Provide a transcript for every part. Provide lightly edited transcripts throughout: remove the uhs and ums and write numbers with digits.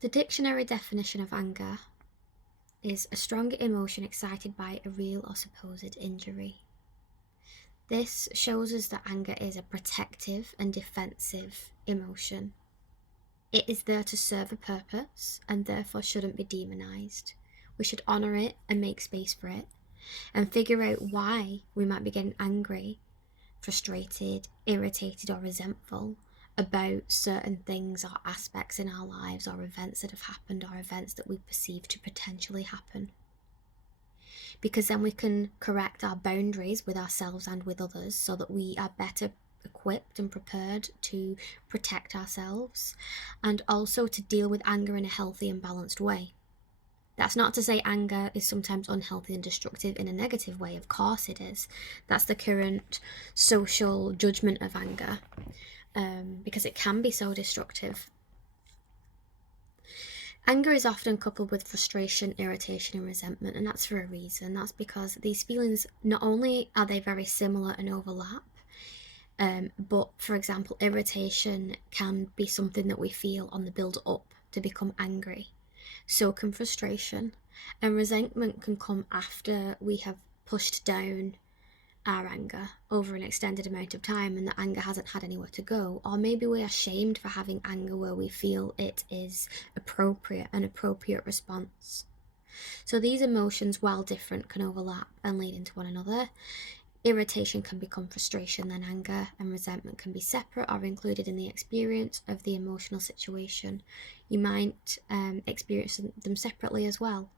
The dictionary definition of anger is a strong emotion excited by a real or supposed injury. This shows us that anger is a protective and defensive emotion. It is there to serve a purpose and therefore shouldn't be demonized. We should honor it and make space for it and figure out why we might be getting angry, frustrated, irritated, or resentful about certain things or aspects in our lives or events that have happened or events that we perceive to potentially happen. Because then we can correct our boundaries with ourselves and with others so that we are better equipped and prepared to protect ourselves and also to deal with anger in a healthy and balanced way. That's not to say anger is sometimes unhealthy and destructive in a negative way. Of course it is. That's the current social judgment of anger, because it can be so destructive. Anger is often coupled with frustration, irritation, and resentment, and that's for a reason. That's because these feelings, not only are they very similar and overlap, but for example, irritation can be something that we feel on the build up to become angry. So can frustration, and resentment can come after we have pushed down our anger over an extended amount of time and the anger hasn't had anywhere to go, or maybe we are shamed for having anger where we feel it is an appropriate response. So these emotions, while different, can overlap and lead into one another. Irritation can become frustration, then anger, and resentment can be separate or included in the experience of the emotional situation. You might experience them separately as well.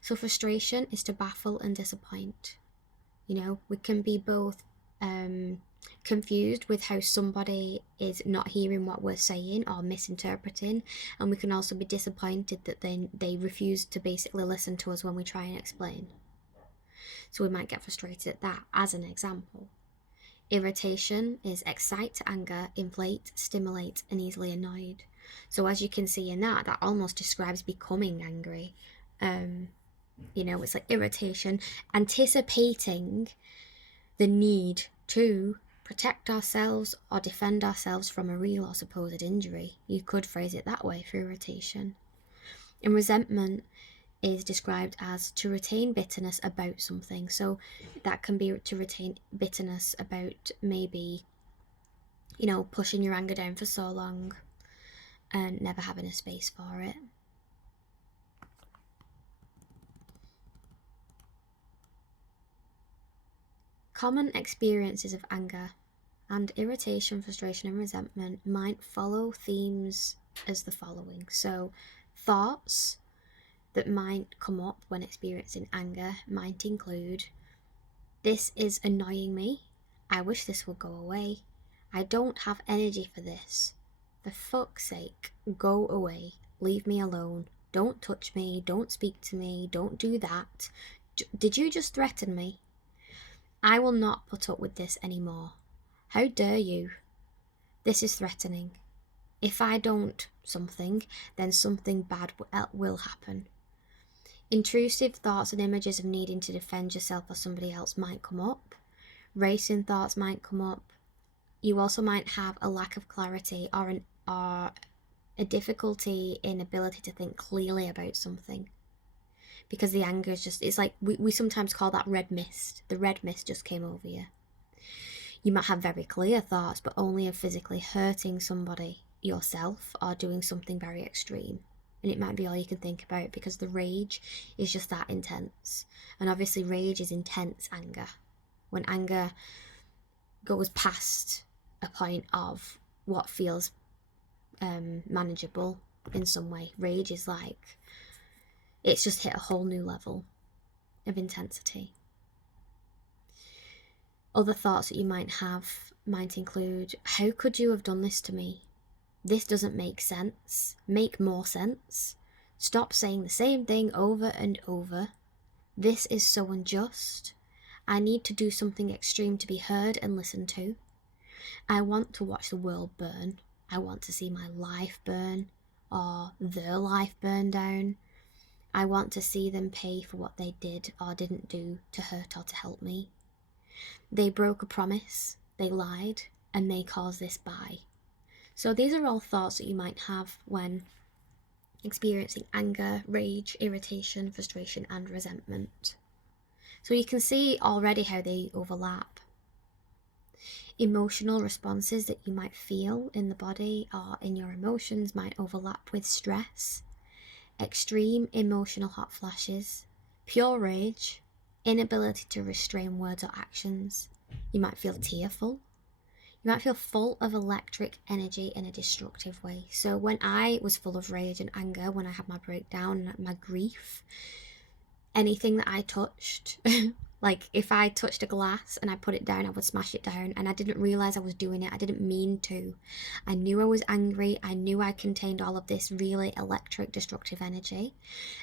So frustration is to baffle and disappoint. We can be both confused with how somebody is not hearing what we're saying or misinterpreting, and we can also be disappointed that they refuse to basically listen to us when we try and explain. So we might get frustrated at that, as an example. Irritation is excite to anger, inflate, stimulate, and easily annoyed. So as you can see in that almost describes becoming angry. It's like irritation, anticipating the need to protect ourselves or defend ourselves from a real or supposed injury. You could phrase it that way for irritation. And resentment is described as to retain bitterness about something. So that can be to retain bitterness about maybe, pushing your anger down for so long and never having a space for it. Common experiences of anger and irritation, frustration, and resentment might follow themes as the following. So thoughts that might come up when experiencing anger might include, this is annoying me, I wish this would go away, I don't have energy for this, for fuck's sake, go away, leave me alone, don't touch me, don't speak to me, don't do that, did you just threaten me? I will not put up with this anymore. How dare you? This is threatening. If I don't something, then something bad will happen. Intrusive thoughts and images of needing to defend yourself or somebody else might come up. Racing thoughts might come up. You also might have a lack of clarity or a difficulty in ability to think clearly about something. Because the anger is it's like, we sometimes call that red mist. The red mist just came over you. You might have very clear thoughts, but only of physically hurting somebody, yourself, or doing something very extreme. And it might be all you can think about because the rage is just that intense. And obviously rage is intense anger. When anger goes past a point of what feels manageable in some way, rage is like, it's just hit a whole new level of intensity. Other thoughts that you might have might include, how could you have done this to me? This doesn't make sense. Make more sense. Stop saying the same thing over and over. This is so unjust. I need to do something extreme to be heard and listened to. I want to watch the world burn. I want to see my life burn or their life burn down. I want to see them pay for what they did or didn't do to hurt or to help me. They broke a promise, they lied, and they caused this by. So these are all thoughts that you might have when experiencing anger, rage, irritation, frustration, and resentment. So you can see already how they overlap. Emotional responses that you might feel in the body or in your emotions might overlap with stress, extreme emotional hot flashes, pure rage, inability to restrain words or actions. You might feel tearful. You might feel full of electric energy in a destructive way. So when I was full of rage and anger, when I had my breakdown, my grief, anything that I touched, like if I touched a glass and I put it down, I would smash it down, and I didn't realize I was doing it. I didn't mean to. I knew I was angry. I knew I contained all of this really electric, destructive energy,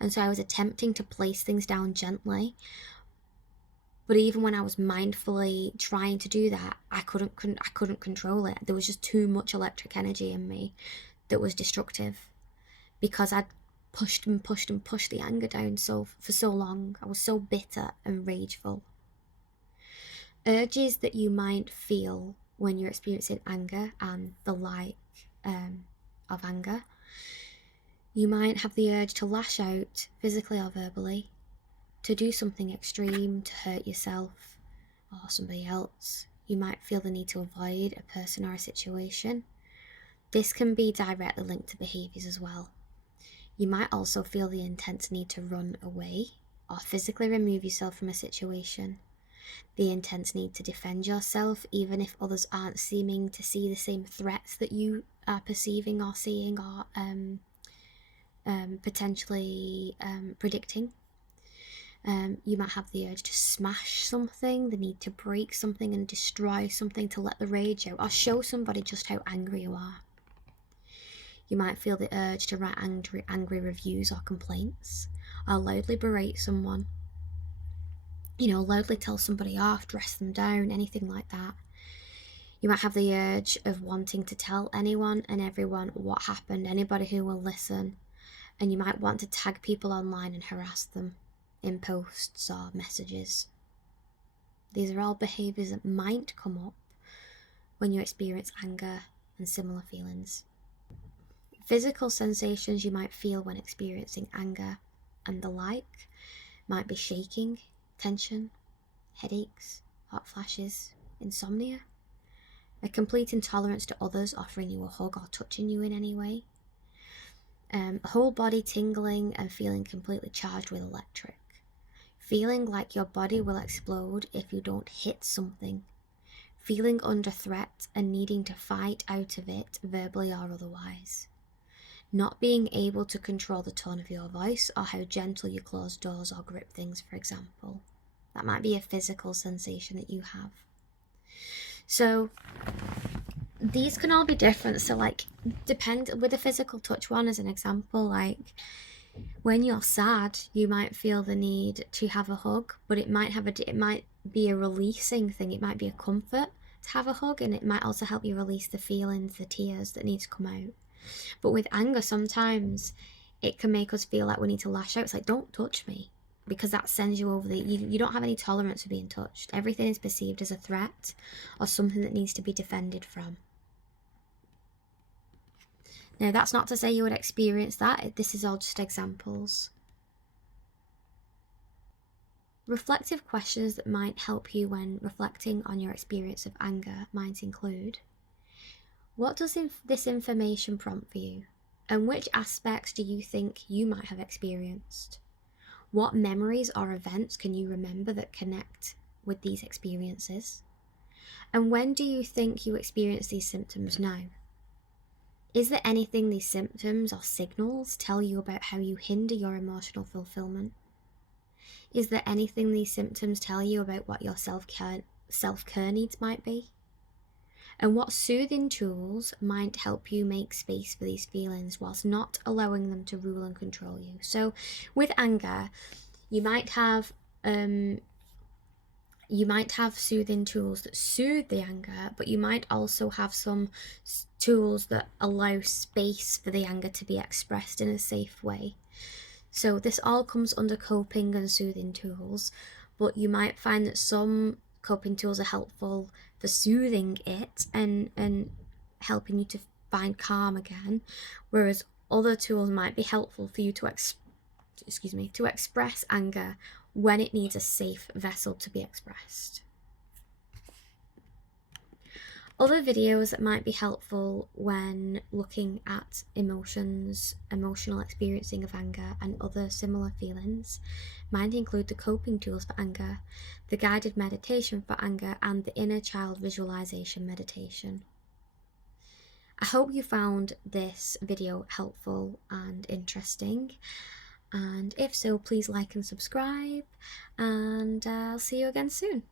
and so I was attempting to place things down gently. But even when I was mindfully trying to do that, I couldn't control it. There was just too much electric energy in me that was destructive, because I'd pushed and pushed and pushed the anger down for so long. I was so bitter and rageful. Urges that you might feel when you're experiencing anger and the like of anger. You might have the urge to lash out physically or verbally, to do something extreme, to hurt yourself or somebody else. You might feel the need to avoid a person or a situation. This can be directly linked to behaviours as well. You might also feel the intense need to run away or physically remove yourself from a situation. The intense need to defend yourself, even if others aren't seeming to see the same threats that you are perceiving or seeing or potentially predicting. You might have the urge to smash something, the need to break something and destroy something to let the rage out, or show somebody just how angry you are. You might feel the urge to write angry reviews or complaints, or loudly berate someone. Loudly tell somebody off, dress them down, anything like that. You might have the urge of wanting to tell anyone and everyone what happened, anybody who will listen, and you might want to tag people online and harass them in posts or messages. These are all behaviours that might come up when you experience anger and similar feelings. Physical sensations you might feel when experiencing anger and the like might be shaking, tension, headaches, hot flashes, insomnia, a complete intolerance to others offering you a hug or touching you in any way, whole body tingling and feeling completely charged with electric, feeling like your body will explode if you don't hit something, feeling under threat and needing to fight out of it verbally or otherwise, not being able to control the tone of your voice or how gentle you close doors or grip things, for example. That might be a physical sensation that you have. So these can all be different. So depend with the physical touch one as an example, like when you're sad, you might feel the need to have a hug, but it might be a releasing thing. It might be a comfort to have a hug, and it might also help you release the feelings, the tears that need to come out. But with anger, sometimes it can make us feel like we need to lash out. It's like, don't touch me, because that sends you over you don't have any tolerance for being touched. Everything is perceived as a threat or something that needs to be defended from. Now, that's not to say you would experience that. This is all just examples. Reflective questions that might help you when reflecting on your experience of anger might include: what does this information prompt for you? And which aspects do you think you might have experienced? What memories or events can you remember that connect with these experiences? And when do you think you experience these symptoms now? Is there anything these symptoms or signals tell you about how you hinder your emotional fulfillment? Is there anything these symptoms tell you about what your self-care needs might be? And what soothing tools might help you make space for these feelings whilst not allowing them to rule and control you? So with anger, you might have soothing tools that soothe the anger, but you might also have some tools that allow space for the anger to be expressed in a safe way. So this all comes under coping and soothing tools, but you might find that some coping tools are helpful for soothing it and helping you to find calm again, whereas Other tools might be helpful for you to to express anger when it needs a safe vessel to be expressed. Other videos that might be helpful when looking at emotions, emotional experiencing of anger, and other similar feelings might include the coping tools for anger, the guided meditation for anger, and the inner child visualization meditation. I hope you found this video helpful and interesting, and if so, please like and subscribe, and I'll see you again soon.